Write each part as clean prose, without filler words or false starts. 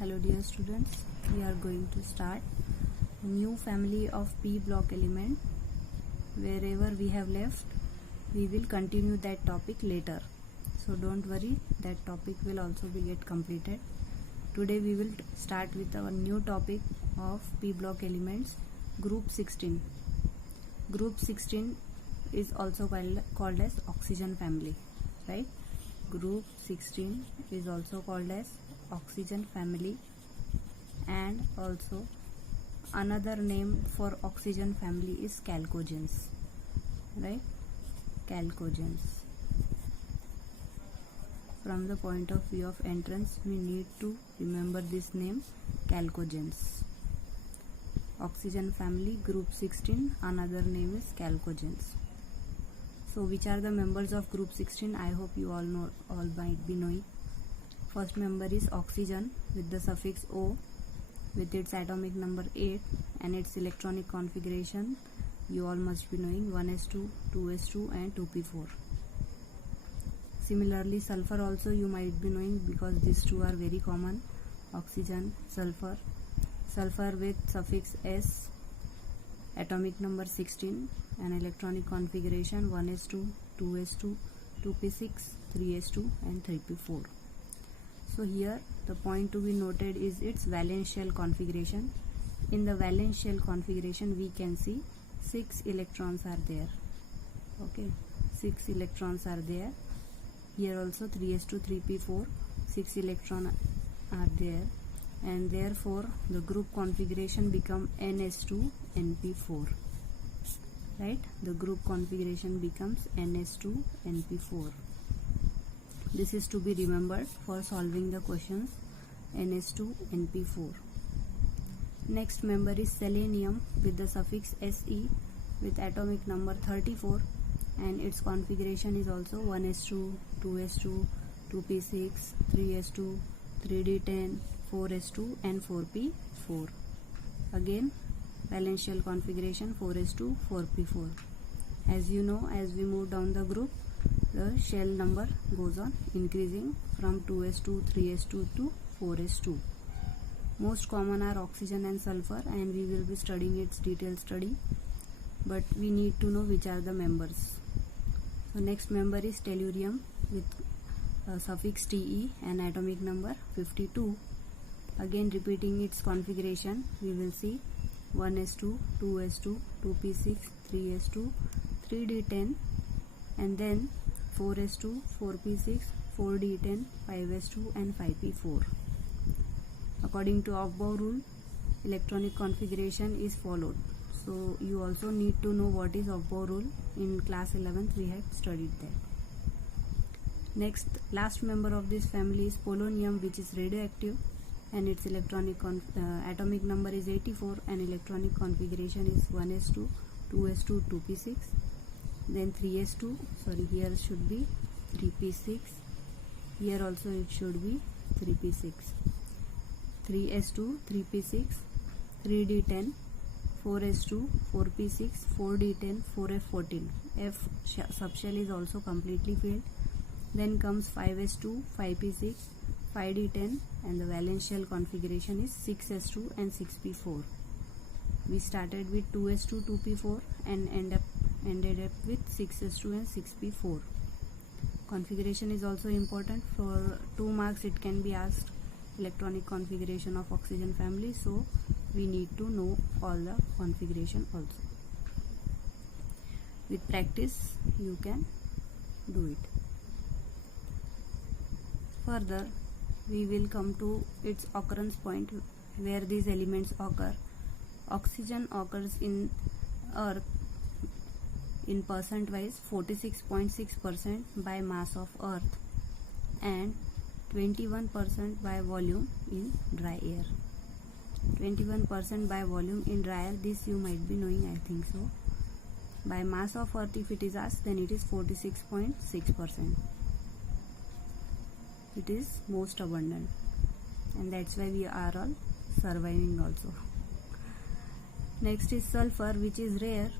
Hello dear students, we are going to start a new family of p block element. Wherever we have left, we will continue that topic later. So don't worry, that topic will also be get completed. Today we will start with our new topic of p block elements, group 16. Group 16 is also called as oxygen family, right? Group 16 is also called as oxygen family, and also another name for oxygen family is chalcogens, right? Chalcogens. From the point of view of entrance, we need to remember this name, chalcogens. Oxygen family, group 16, another name is chalcogens. So which are the members of group 16? I hope you all might be knowing. First member is oxygen with the suffix O, with its atomic number 8 and its electronic configuration you all must be knowing, 1s2, 2s2 and 2p4. Similarly, sulfur also you might be knowing because these two are very common, oxygen, sulfur. Sulfur with suffix S, atomic number 16 and electronic configuration 1s2, 2s2, 2p6, 3s2 and 3p4. So here the point to be noted is its valence shell configuration. In the valence shell configuration we can see 6 electrons are there. Okay, 6 electrons are there. Here also 3s2, 3p4, 6 electrons are there, and therefore the group configuration become ns2 np4, right? The group configuration becomes ns2 np4. This is to be remembered for solving the questions, ns2 np4. Next member is selenium with the suffix Se with atomic number 34, and its configuration is also 1s2, 2s2, 2p6, 3s2, 3d10, 4s2 and 4p4. Again valence shell configuration 4s2, 4p4. As you know, as we move down the group, the shell number goes on increasing from 2s2, 3s2 to 4s2. Most common are oxygen and sulfur, and we will be studying its detailed study, but we need to know which are the members. So next member is tellurium with suffix Te and atomic number 52. Again repeating its configuration, we will see 1s2, 2s2, 2p6, 3s2, 3d10 and then 4s2, 4p6, 4d10, 5s2 and 5p4. According to Aufbau rule, electronic configuration is followed. So you also need to know what is Aufbau rule. In class 11th we have studied that. Next, last member of this family is polonium, which is radioactive, and its atomic number is 84 and electronic configuration is 1s2, 2s2, 2p6, then 3s2, sorry, here should be 3p6, here also it should be 3p6, 3s2, 3p6, 3d10, 4s2, 4p6, 4d10, 4f14. F subshell is also completely filled. Then comes 5s2, 5p6, 5d10, and the valence shell configuration is 6s2 and 6p4. We started with 2s2, 2p4 and ended up with 6s2 and 6p4. Configuration is also important. For 2 marks it can be asked, electronic configuration of oxygen family, so we need to know all the configuration also. With practice you can do it. Further, we will come to its occurrence point where these elements occur. Oxygen occurs in Earth in percent wise 46.6% by mass of Earth and 21% by volume in dry air. 21% by volume in dry air, this you might be knowing, I think so. By mass of Earth if it is asked, then it is 46.6%. It is most abundant, and that's why we are all surviving also. Next is sulfur, which is rare,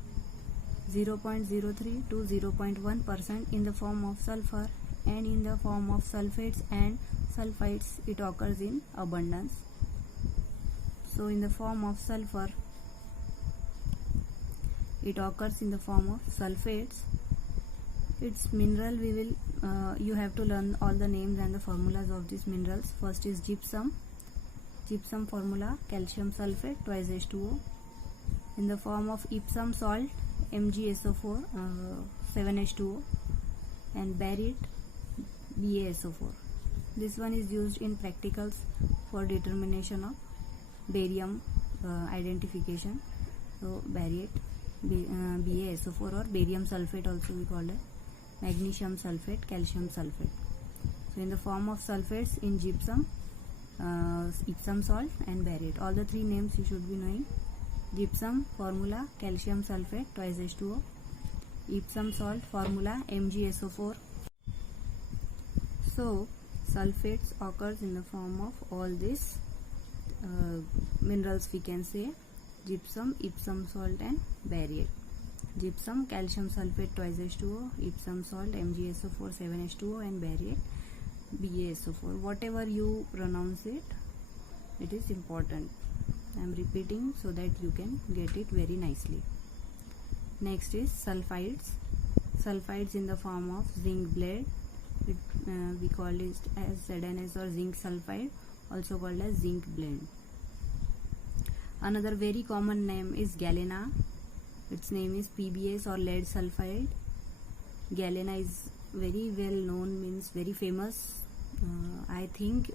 0.03 to 0.1% in the form of sulfur and in the form of sulfates and sulfides, it occurs in abundance. So in the form of sulfur, it occurs in the form of sulfates. Its mineral, we will you have to learn all the names and the formulas of these minerals. First is gypsum. Gypsum formula, calcium sulfate twice H2O. In the form of Epsom salt, MgSO4 7H2O, and barite, BaSO4. This one is used in practicals for determination of barium identification. So barite, BaSO4, or barium sulfate also we call it, magnesium sulfate, calcium sulfate. So in the form of sulfates in gypsum, Epsom salt and barite. All the three names you should be knowing. Gypsum formula, calcium sulfate twice H2O. Epsom salt formula, MgSO4. So sulfates occurs in the form of all these minerals, we can say: gypsum, Epsom salt and barite. Gypsum, calcium sulfate twice H2O, Epsom salt, MgSO4 7H2O, and barite, BaSO4. Whatever you pronounce it, it is important. I am repeating so that you can get it very nicely. Next is sulfides. Sulfides in the form of zinc blende. We call it as ZnS or zinc sulfide, also called as zinc blende. Another very common name is galena. Its name is PBS or lead sulfide. Galena is very well known, means very famous. I think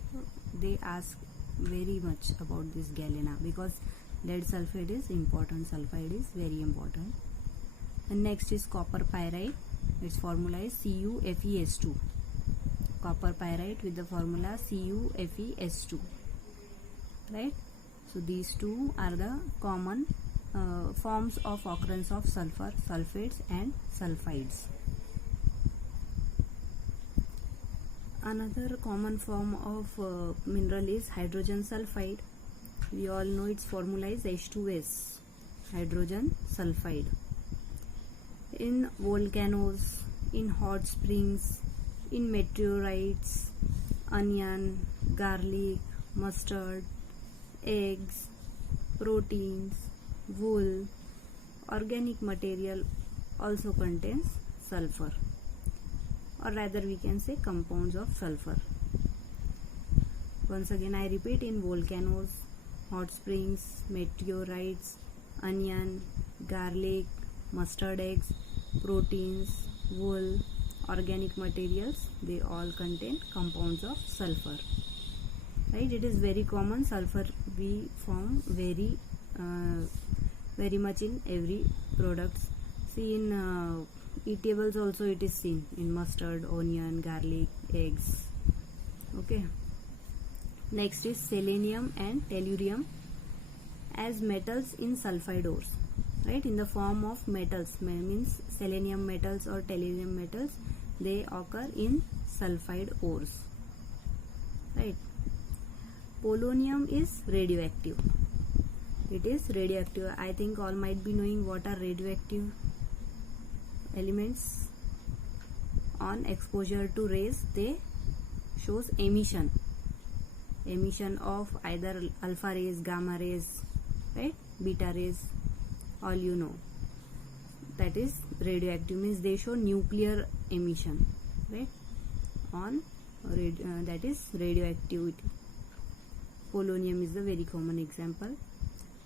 they ask very much about this galena because lead sulfide is important, sulfide is very important. And next is copper pyrite. Its formula is CuFeS2. Copper pyrite with the formula CuFeS2. Right? So these two are the common forms of occurrence of sulfur, sulfates and sulfides. Another common form of mineral is hydrogen sulfide. We all know its formula is H2S, hydrogen sulfide. In volcanoes, in hot springs, in meteorites, onion, garlic, mustard, eggs, proteins, wool, organic material also contains sulfur, or rather we can say compounds of sulfur. Once again I repeat: in volcanoes, hot springs, meteorites, onion, garlic, mustard eggs, proteins, wool, organic materials, they all contain compounds of sulfur. Right? It is very common. Sulfur we form very much in every products. See, in eatables also it is seen in mustard, onion, garlic, eggs. Okay. Next is selenium and tellurium as metals in sulfide ores. Right? In the form of metals, means selenium metals or tellurium metals, they occur in sulfide ores. Right? Polonium is radioactive. It is radioactive. I think all might be knowing what are radioactive elements. On exposure to rays, they shows emission of either alpha rays, gamma rays, right, beta rays, all you know. That is radioactive, means they show nuclear emission, right, on that is radioactivity. Polonium is the very common example.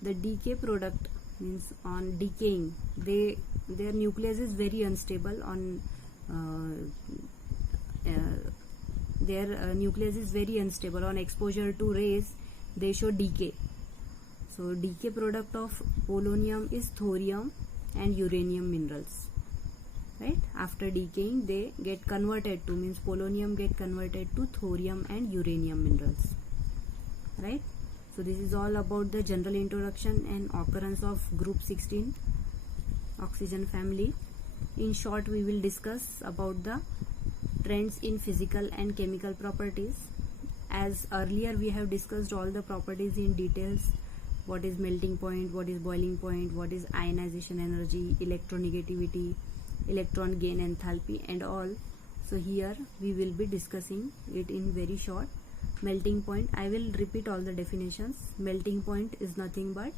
The decay product, means on decaying, their nucleus is very unstable. On their nucleus is very unstable. On exposure to rays, they show decay. So decay product of polonium is thorium and uranium minerals. Right? After decaying, they get converted to, means polonium get converted to thorium and uranium minerals. Right? So this is all about the general introduction and occurrence of group 16 oxygen family. In short, we will discuss about the trends in physical and chemical properties. As earlier we have discussed all the properties in details: what is melting point, what is boiling point, what is ionization energy, electronegativity, electron gain enthalpy and all. So here we will be discussing it in very short. Melting point, I will repeat all the definitions. Melting point is nothing but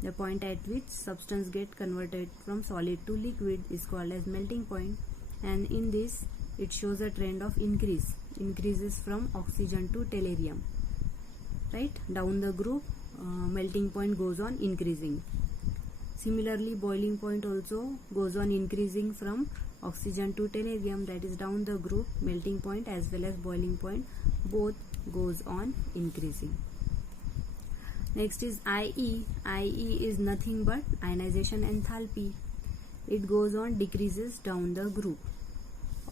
the point at which substance get converted from solid to liquid is called as melting point, and in this it shows a trend of increases from oxygen to tellurium, right? Down the group, melting point goes on increasing. Similarly, boiling point also goes on increasing from oxygen to tellurium, that is down the group, melting point as well as boiling point both goes on increasing. Next is IE. IE is nothing but ionization enthalpy. It goes on decreases down the group.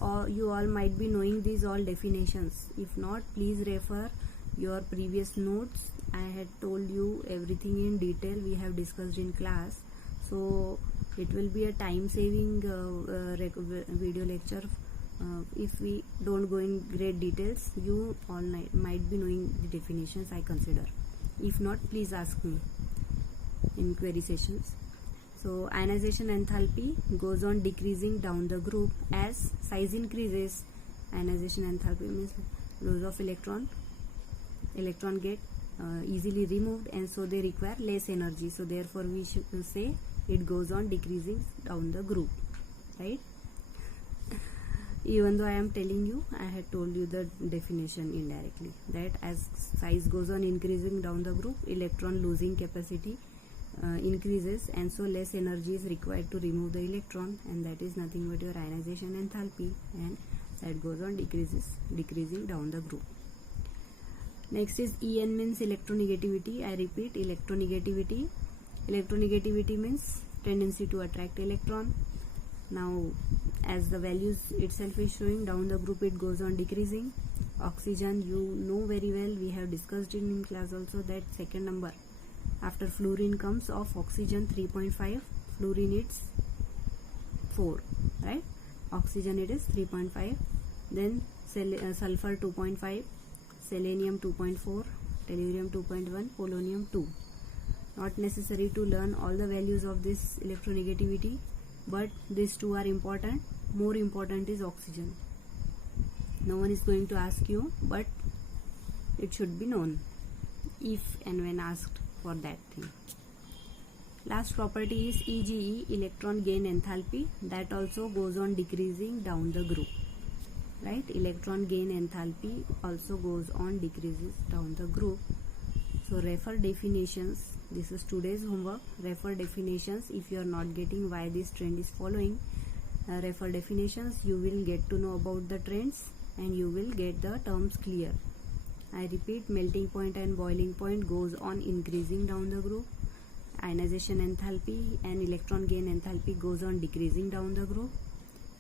Or you all might be knowing these all definitions. If not, please refer your previous notes. I had told you everything in detail we have discussed in class. So it will be a time saving video lecture. If we don't go in great details, you all might be knowing the definitions, I consider. If not, please ask me in query sessions. So ionization enthalpy goes on decreasing down the group as size increases. Ionization enthalpy means loss of electron get easily removed, and so they require less energy. So therefore we should say it goes on decreasing down the group, right? Even though I am telling you, I had told you the definition indirectly, that as size goes on increasing down the group, electron losing capacity increases, and so less energy is required to remove the electron, and that is nothing but your ionization enthalpy, and that goes on decreasing down the group. Next is En, means electronegativity. I repeat, electronegativity. Electronegativity means tendency to attract electron. Now, as the values itself is showing, down the group it goes on decreasing. Oxygen, you know very well, we have discussed in class also, that second number after fluorine comes of oxygen 3.5, fluorine it's 4, right? Oxygen it is 3.5, then sulfur 2.5, selenium 2.4, tellurium 2.1, polonium 2. Not necessary to learn all the values of this electronegativity, but these two are important. More important is oxygen. No one is going to ask you, but it should be known if and when asked for that thing. Last property is EGE, electron gain enthalpy. That also goes on decreasing down the group, right? Electron gain enthalpy also goes on decreases down the group. So refer definitions. This is today's homework. Refer definitions. If you are not getting why this trend is following, refer definitions. You will get to know about the trends and you will get the terms clear. I repeat, melting point and boiling point goes on increasing down the group. Ionization enthalpy and electron gain enthalpy goes on decreasing down the group,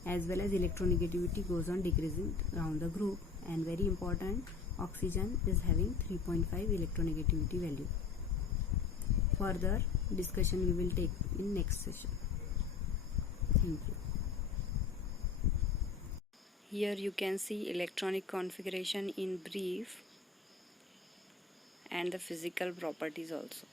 as well as electronegativity goes on decreasing down the group. And very important, oxygen is having 3.5 electronegativity value. Further discussion we will take in next session. Thank you. Here you can see electronic configuration in brief and the physical properties also.